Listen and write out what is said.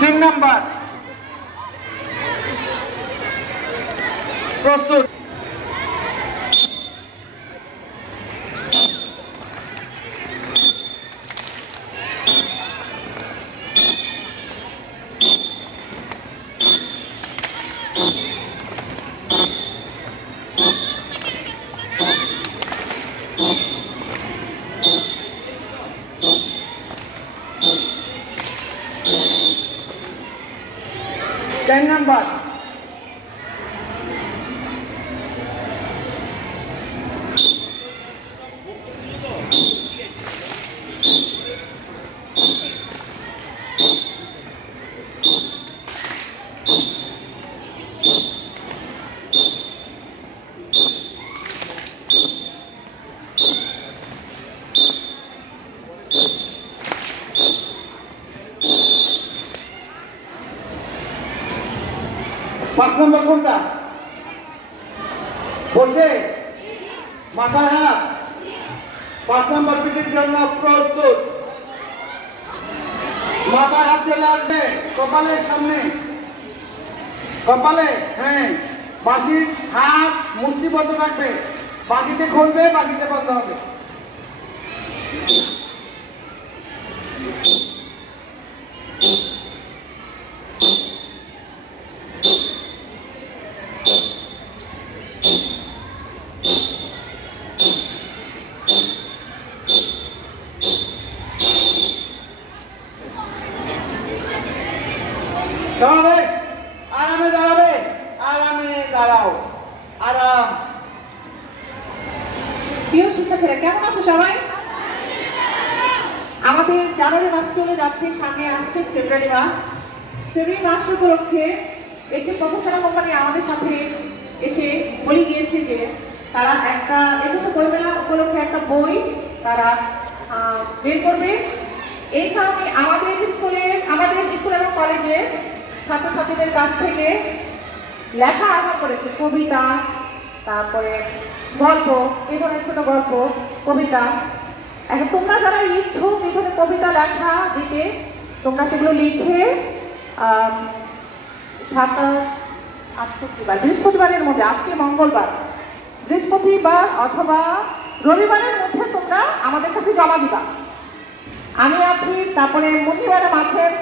3 number প্রস্তুত। Ten number पाँच number कोनटा बसे माथाय हाथ पाँच नंबर पिटिर जन्य प्रस्तुत माथाय हाथ चले आसबे कपालेर सामने कपाले हाँ बाकी हाथ मुठ्ठीबद्ध राखबे बाकीते खुलबे बाकीते बंद होबे आरामे दाঁড়াবে आरामे दाঁড়াও आराम। প্রিয় শিক্ষার্থীরা কেমন আছো সবাই? আমাদের জানুয়ারি মাস চলে যাচ্ছে, সামনে আসছে ফেব্রুয়ারি মাস। ফেব্রুয়ারি মাস উপলক্ষে একটি প্রফেশনাল কোম্পানি আমাদের সাথে এসে বলে গিয়েছে যে তারা একটা একুশে বই মেলা উপলক্ষে একটা বই তারা বের করবে। এই কারণে আমাদের স্কুল এবং কলেজে ছাত্রছাত্রীদের কাছ থেকে লেখা আহ্বান করেছে, কবিতা, তারপরে গল্প, এই ধরনের ছোট গল্প, কবিতা। এখন তোমরা যারা ইচ্ছুক এই ধরনের কবিতা লেখা দিতে, তোমরা সেগুলো লিখে 7-8 বৃহস্পতিবারের মধ্যে, আজকে মঙ্গলবার, বৃহস্পতিবার অথবা রবিবারের মধ্যে তোমরা আমাদের কাছে জমা দিবা। আমি আছি, তারপরে মুন্নি ম্যাডাম আছেন।